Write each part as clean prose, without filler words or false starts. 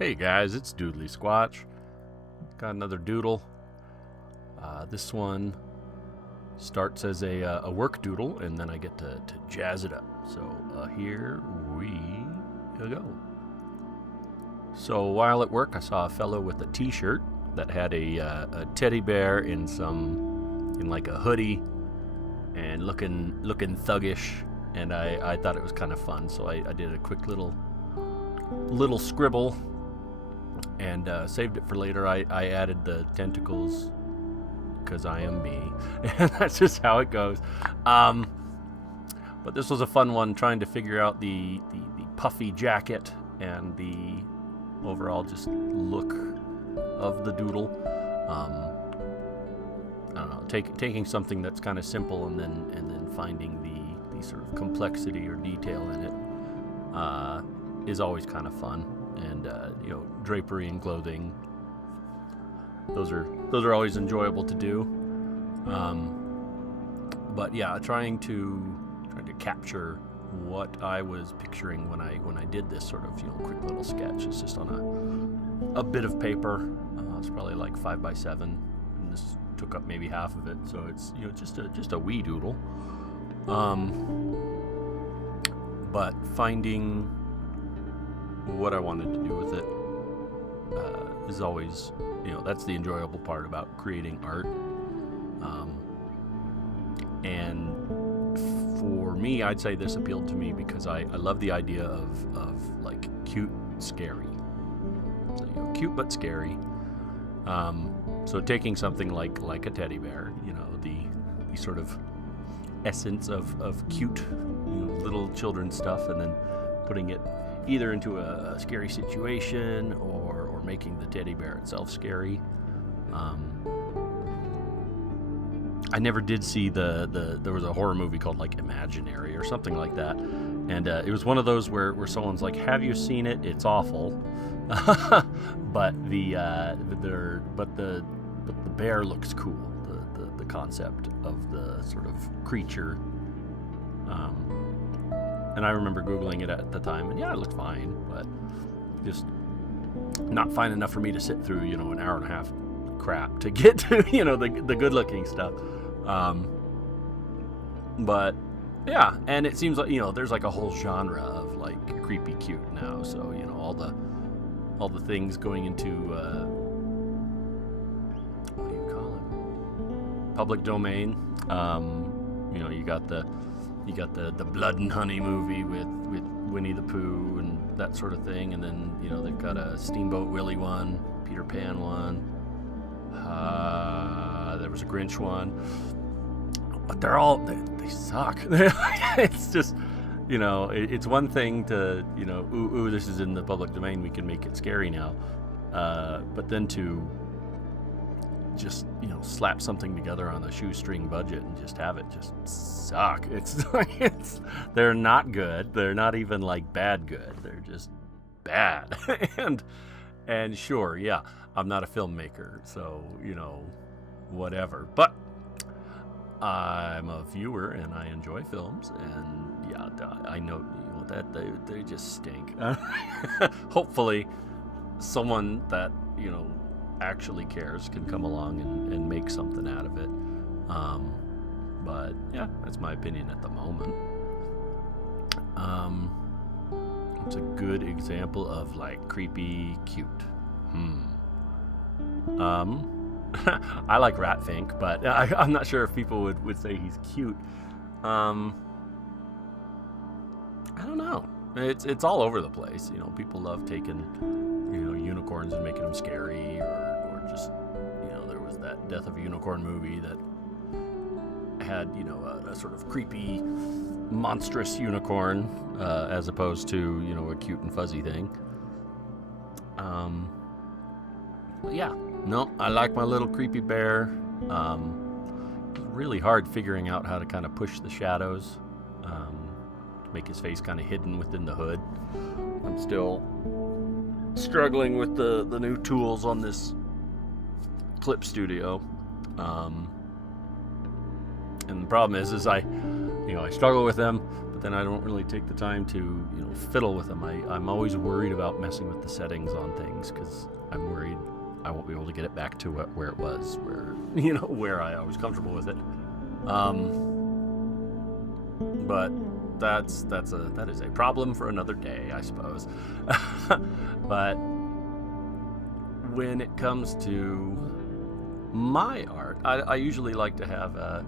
Hey guys, it's Doodly Squatch. Got another doodle. This one starts as a work doodle, and then I get to jazz it up. So here we go. So while at work, I saw a fellow with a T-shirt that had a teddy bear in like a hoodie, and looking thuggish, and I thought it was kind of fun. So I did a quick little scribble and saved it for later. I added the tentacles because I am me, and that's just how it goes. But this was a fun one, trying to figure out the puffy jacket and the overall just look of the doodle. I don't know, taking something that's kind of simple and then finding the sort of complexity or detail in it is always kind of fun. And drapery and clothing, those are always enjoyable to do. But yeah, trying to capture what I was picturing when I did this sort of quick little sketch. It's just on a bit of paper. It's probably like 5x7, and this took up maybe half of it. So it's just a wee doodle. But finding what I wanted to do with it is always, that's the enjoyable part about creating art. And for me, I'd say this appealed to me because I love the idea of like cute, scary. So, cute but scary. So taking something like a teddy bear, the sort of essence of cute, little children's stuff, and then putting it either into a scary situation or making the teddy bear itself scary. I never did see there was a horror movie called like Imaginary or something like that, and it was one of those where someone's like, "Have you seen it? It's awful," but the bear looks cool. The concept of the sort of creature. And I remember Googling it at the time, and yeah, it looked fine, but just not fine enough for me to sit through, an hour and a half crap to get to, the good-looking stuff. But yeah, and it seems like, there's like a whole genre of like creepy cute now. So, all the things going into, what do you call it? Public domain. You got the Blood and Honey movie with Winnie the Pooh and that sort of thing, and then they've got a Steamboat Willie one, Peter Pan one. There was a Grinch one, but they suck. It's just it's one thing to ooh, this is in the public domain, we can make it scary now, but then to just slap something together on a shoestring budget and just have it just suck. They're not good. They're not even like bad good. They're just bad. and sure, yeah, I'm not a filmmaker, so whatever. But I'm a viewer and I enjoy films, and yeah, I know that they just stink. Hopefully, someone that actually cares can come along and make something out of it. But yeah, that's my opinion at the moment. It's a good example of like creepy cute. I like Ratfink, but I'm not sure if people would say he's cute. I don't know. It's all over the place. People love taking unicorns and making them scary, or just there was that Death of a Unicorn movie that had a sort of creepy monstrous unicorn as opposed to a cute and fuzzy thing. But yeah, no, I like my little creepy bear. It's really hard figuring out how to kind of push the shadows to make his face kind of hidden within the hood. I'm still struggling with the new tools on this Clip Studio, and the problem is I struggle with them, but but then I don't really take the time to fiddle with them. I'm always worried about messing with the settings on things because I'm worried I won't be able to get it back to where it was, where I was comfortable with it. But that is a problem for another day, I suppose. But when it comes to my art, I usually like to have a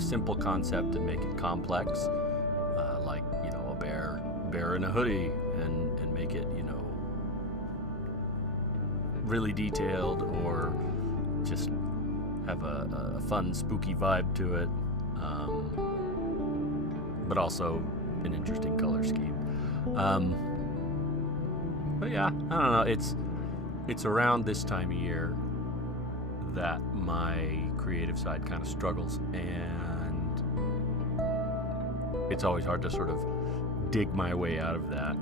simple concept and make it complex, like a bear in a hoodie, and make it really detailed, or just have a fun spooky vibe to it, but also an interesting color scheme. But yeah, I don't know, it's around this time of year that my creative side kind of struggles, and it's always hard to sort of dig my way out of that.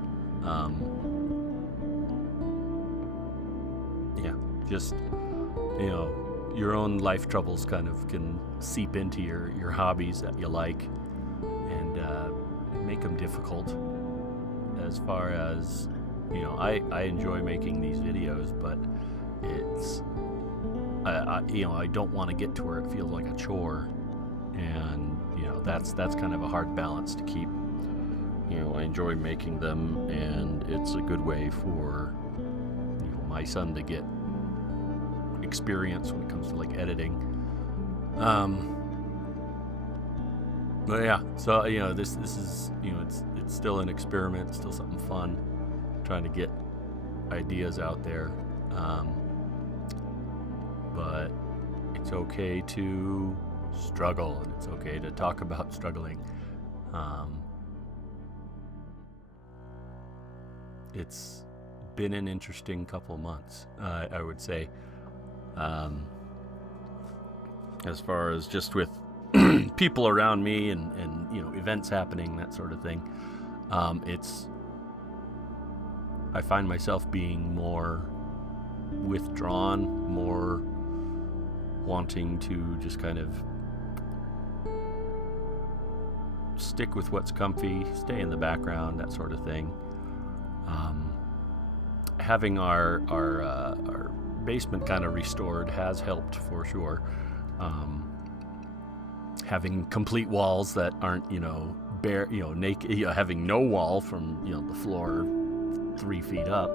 Just your own life troubles kind of can seep into your hobbies that you like, and make them difficult. As far as I enjoy making these videos, but it's I don't want to get to where it feels like a chore, and that's kind of a hard balance to keep. I enjoy making them, and it's a good way for my son to get experience when it comes to like editing. But yeah, so this is it's still an experiment, still something fun, trying to get ideas out there. But it's okay to struggle, and it's okay to talk about struggling. It's been an interesting couple months, I would say. As far as just with people around me and events happening, that sort of thing, I find myself being more withdrawn, more wanting to just kind of stick with what's comfy, stay in the background, that sort of thing. Having our basement kind of restored has helped for sure. Having complete walls that aren't bare, naked, having no wall from the floor 3 feet up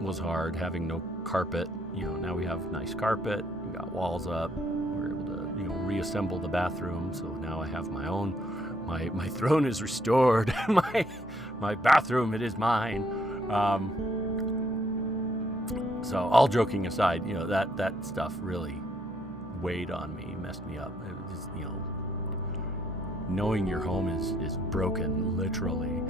was hard. Having no carpet, now we have nice carpet, we got walls up, we're able to reassemble the bathroom, so now I have my own. My throne is restored. my bathroom, it is mine. So all joking aside, that stuff really weighed on me, messed me up. It was just, knowing your home is broken, literally,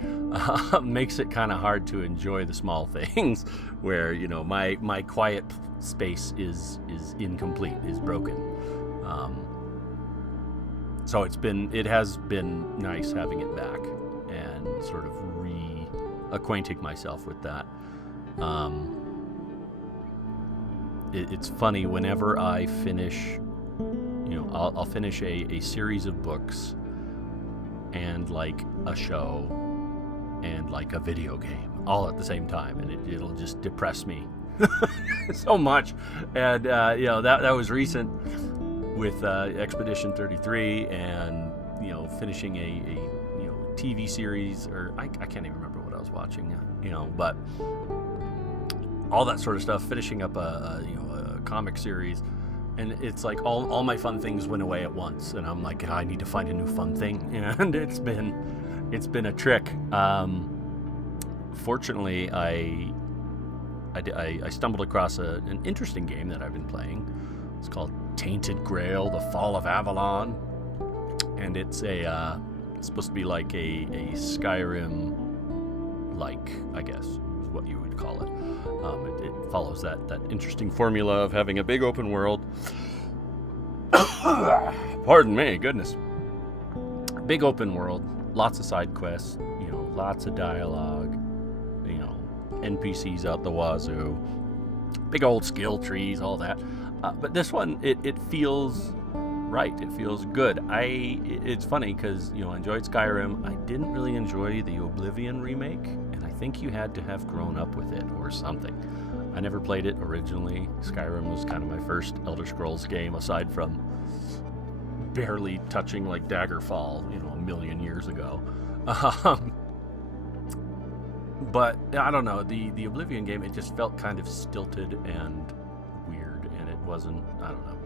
makes it kind of hard to enjoy the small things. Where my quiet space is incomplete, is broken. So it has been nice having it back and sort of reacquainting myself with that. It's funny, whenever I finish, I'll finish a series of books and like a show and like a video game all at the same time, and it'll just depress me so much. And that was recent with Expedition 33, and finishing a TV series, or I can't even remember what I was watching, but all that sort of stuff, finishing up a comic series, and it's like all my fun things went away at once, and I'm like, I need to find a new fun thing, and it's been a trick. Fortunately, I stumbled across an interesting game that I've been playing. It's called Tainted Grail: The Fall of Avalon, and it's supposed to be like a Skyrim, like, I guess is what you would call it. It follows that interesting formula of having a big open world. Pardon me, goodness. Big open world, lots of side quests, lots of dialogue, NPCs out the wazoo, big old skill trees, all that. But this one, it feels right. It feels good. It's funny because, I enjoyed Skyrim. I didn't really enjoy the Oblivion remake, and I think you had to have grown up with it or something. I never played it originally. Skyrim was kind of my first Elder Scrolls game, aside from barely touching like Daggerfall, a million years ago. But I don't know, the Oblivion game, it just felt kind of stilted and weird, and it wasn't, I don't know.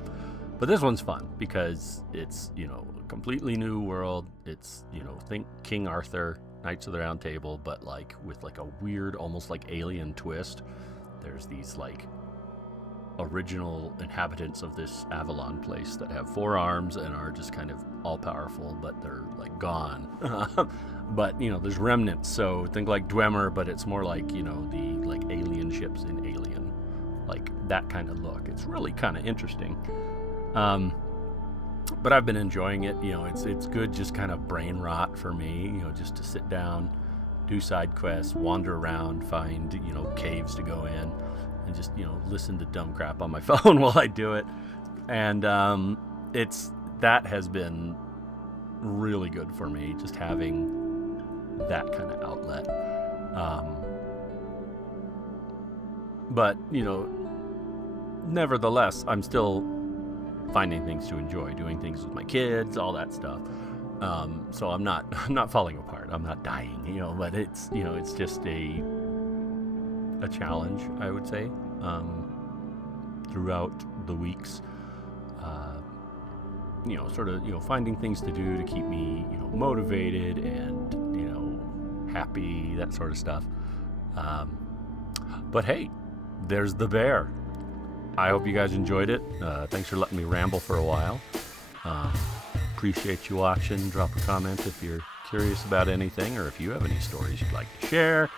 But this one's fun because it's, a completely new world. It's, think King Arthur, Knights of the Round Table, but like with like a weird, almost like alien twist. There's these like original inhabitants of this Avalon place that have 4 arms and are just kind of all powerful, but they're like gone. But there's remnants, so think like Dwemer, but it's more like the like alien ships in Alien, like that kind of look. It's really kind of interesting. But I've been enjoying it. It's good, just kind of brain rot for me, just to sit down, do side quests, wander around, find caves to go in, and just listen to dumb crap on my phone while I do it. And that has been really good for me, just having that kind of outlet. But nevertheless, I'm still finding things to enjoy, doing things with my kids, all that stuff. So I'm not falling apart. I'm not dying, but it's it's just a challenge, I would say, throughout the weeks. Sort of, finding things to do to keep me, motivated and, happy, that sort of stuff. But hey, there's the bear. I hope you guys enjoyed it. Thanks for letting me ramble for a while. Appreciate you watching. Drop a comment if you're curious about anything, or if you have any stories you'd like to share.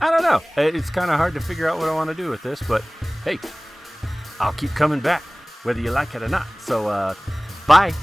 I don't know. It's kind of hard to figure out what I want to do with this, but hey, I'll keep coming back, whether you like it or not. So, bye.